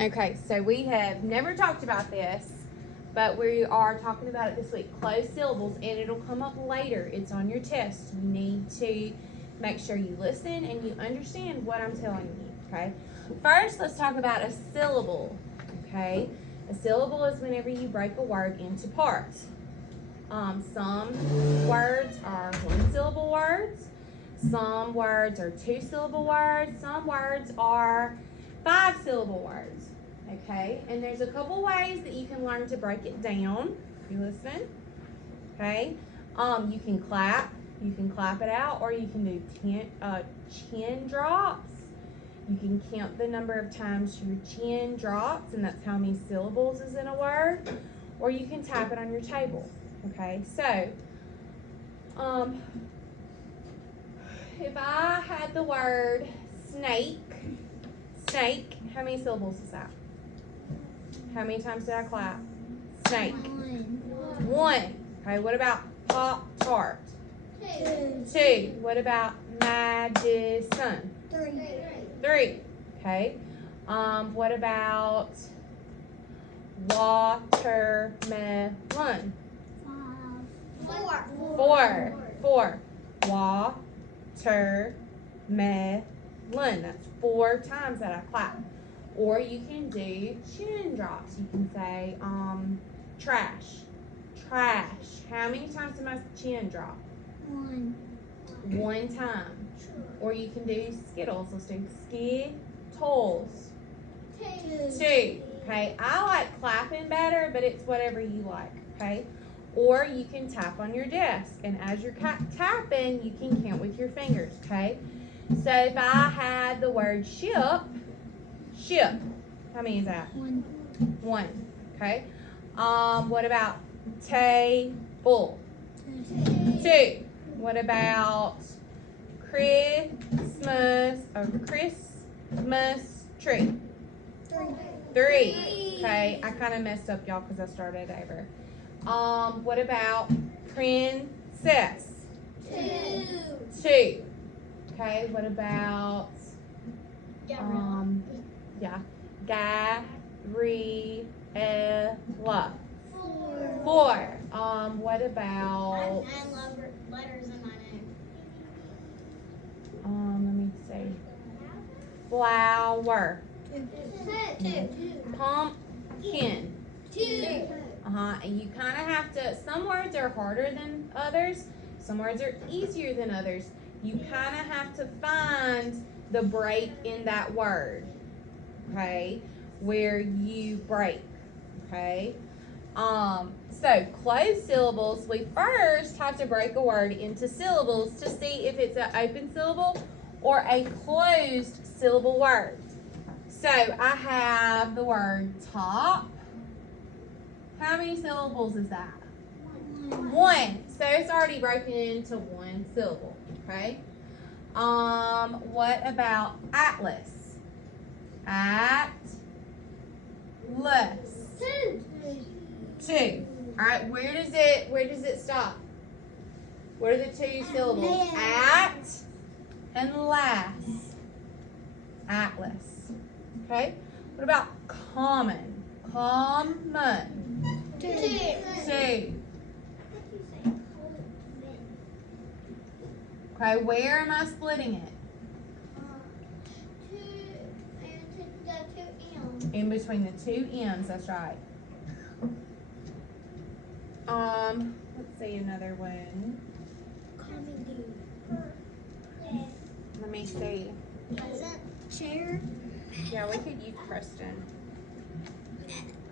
Okay, so we have never talked about this, but we are talking about it this week. Closed syllables, and it'll come up later. It's on your test. You need to make sure you listen and you understand what I'm telling you, okay? First, let's talk about a syllable, okay? A syllable is whenever you break a word into parts. Some words are one-syllable words. Some words are two-syllable words. Some words are five-syllable words, okay? And there's a couple ways that you can learn to break it down. You listen, okay? You can clap it out, or you can do chin drops. You can count the number of times your chin drops, and that's how many syllables is in a word. Or you can tap it on your table, okay? So, if I had the word snake, how many syllables is that? How many times did I clap? Snake. One. Okay, what about Pop-Tart? Two. What about medicine? Three. Okay. What about watermelon? Four. Watermelon. That's 4 times that I clap. Or you can do chin drops. You can say trash. How many times did my chin drop? One time. Or you can do Skittles. Let's do Skittles. Two. Okay, I like clapping better, but it's whatever you like, okay? Or you can tap on your desk, and as you're tapping, you can count with your fingers, okay? So if I had the word ship, how many is that? One, okay? What about table? Two. What about Christmas tree? Three. Okay, I kind of messed up, y'all, because I started over. What about princess? Two. Okay, what about Gabriella? Four. What about I love letters in my name. Let me see. Flower. Pumpkin. And you kind of have to, some words are harder than others. Some words are easier than others. You kind of have to find the break in that word, okay, where you break, okay. So closed syllables, we first have to break a word into syllables to see if it's an open syllable or a closed syllable word. So I have the word top. How many syllables is that? One. So it's already broken into one syllable, okay? What about atlas? Atlas. Two. All right, where does it stop? What are the two syllables? At and last. Atlas. Okay? What about common? Common. Two. Okay, where am I splitting it? In between the two M's, that's right. Let's see another one. Let me see. Chair. Yeah, we could use Preston.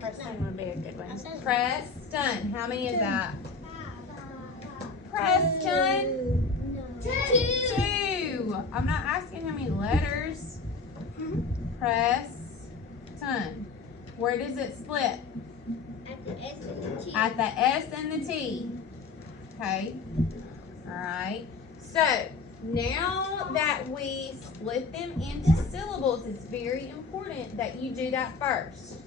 Preston would be a good one. Preston. How many is that? Preston. Two. I'm not asking how many letters. Preston. Where does it split? At the S and the T. Okay. All right. So now that we split them into syllables, it's very important that you do that first.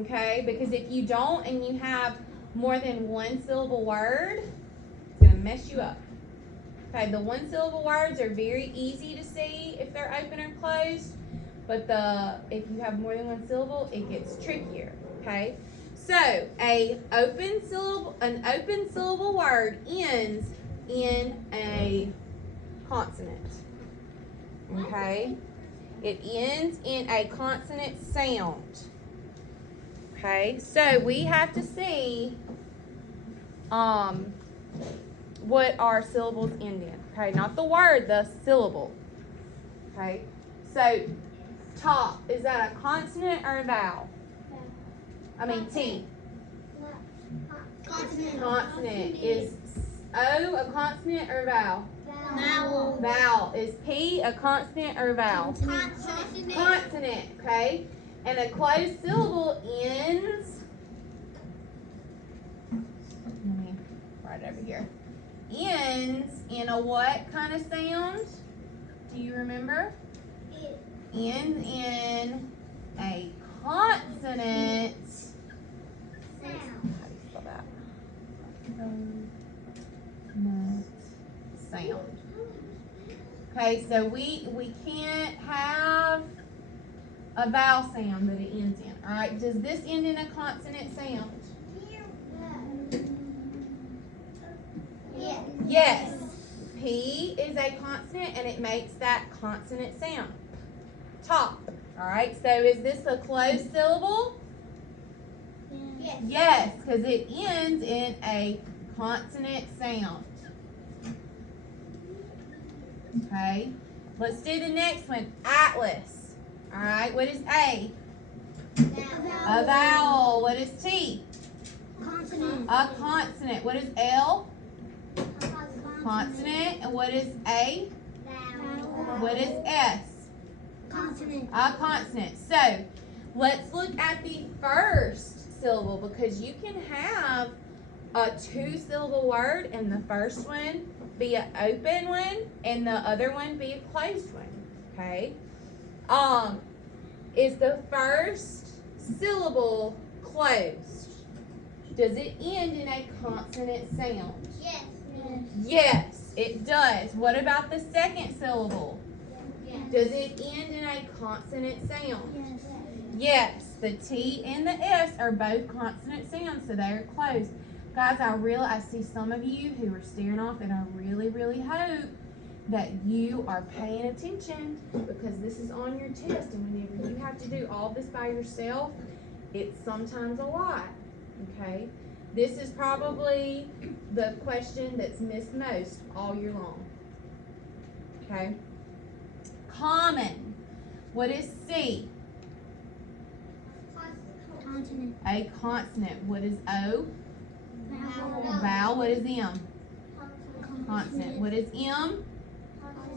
Okay? Because if you don't and you have more than one syllable word, it's going to mess you up. Okay, the one syllable words are very easy to see if they're open or closed, but if you have more than one syllable, it gets trickier. Okay. So an open syllable word ends in a consonant. Okay. It ends in a consonant sound. Okay. So we have to see what our syllables end in. Okay, not the word, the syllable. Okay. So top, is that a consonant or a vowel? I mean T. Consonant. Is O a consonant or a vowel? Vowel. Vowel. Is P a consonant or a vowel? Consonant. Consonant. Okay. And a closed syllable ends. Let me write it over here. Ends in a what kind of sound? Do you remember? Ends in a consonant. How do you spell that? Sound. Okay, so we can't have a vowel sound that it ends in. All right, does this end in a consonant sound? Yes. P is a consonant and it makes that consonant sound. Top. All right, so is this a closed syllable? Yes. Yes, because it ends in a consonant sound. Okay, let's do the next one. Atlas. All right, what is A? A vowel. What is T? Consonant. A consonant. What is L? Consonant. And what is A? Vowel. What is S? Consonant. A consonant. So let's look at the first syllable because you can have a 2-syllable word and the first one be an open one and the other one be a closed one. Okay. Is the first syllable closed? Does it end in a consonant sound? Yes. Yes, it does. What about the second syllable? Yes. Does it end in a consonant sound? Yes. Yes, the T and the S are both consonant sounds, so they are closed. Guys, I see some of you who are staring off, and I really, really hope that you are paying attention because this is on your test, and whenever you have to do all this by yourself, it's sometimes a lot, okay? This is probably the question that's missed most all year long, okay? Common. What is C? Consonant. A consonant. What is O? Vowel. Vowel. What is M? Consonant. What is M?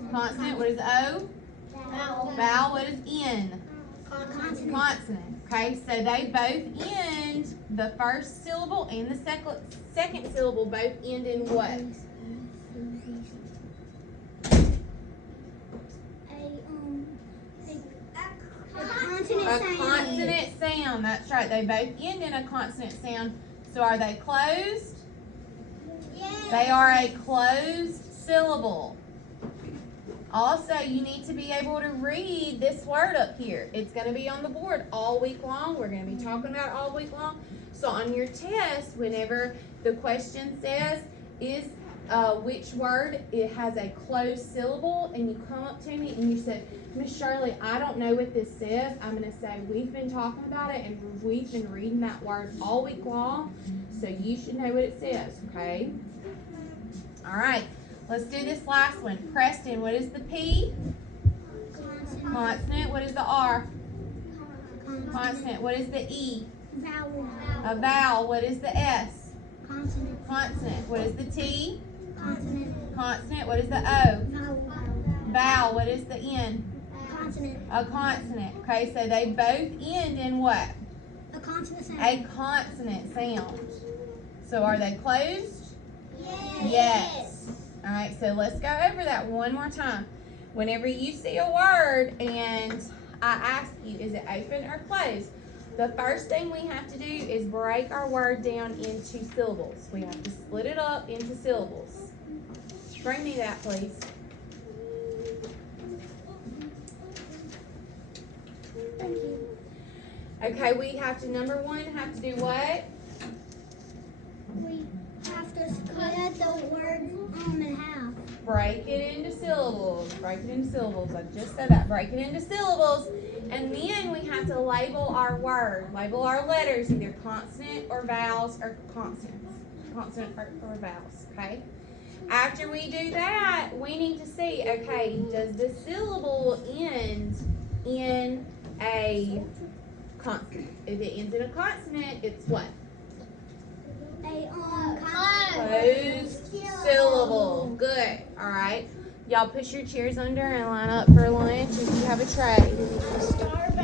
Consonant. What is O? Vowel. Vowel. What is N? Consonant. Consonant. Okay, so they both end, the first syllable and the second syllable both end in what? A consonant sound. That's right. They both end in a consonant sound. So are they closed? Yes. They are a closed syllable. Also, you need to be able to read this word up here. It's going to be on the board all week long. We're going to be talking about it all week long. So on your test, whenever the question says, is which word it has a closed syllable, and you come up to me and you say, Miss Shirley, I don't know what this says, I'm going to say, we've been talking about it and we've been reading that word all week long, so you should know what it says, okay? All right, let's do this last one. Preston, what is the P? Consonant. What is the R? Consonant. What is the E? Vowel. A vowel. What is the S? Consonant. Consonant. What is the T? Consonant. Consonant. What is the O? Vowel. Vowel. What is the N? Consonant. A consonant. Okay, so they both end in what? A consonant sound. A consonant sound. So are they closed? Yes. Yes. All right, so let's go over that one more time. Whenever you see a word and I ask you, is it open or closed? The first thing we have to do is break our word down into syllables. We have to split it up into syllables. Bring me that, please. Okay, we have to, number one, have to do what? We have to split the word in half. Break it into syllables. Break it into syllables. I just said that. Break it into syllables. And then we have to label our word. Label our letters, either consonant or vowels or consonants. Consonant or vowels, okay? After we do that, we need to see, okay, does the syllable end in a consonant? If it ends in a consonant, it's what? Closed syllable. Good. All right. Y'all push your chairs under and line up for lunch if you have a tray.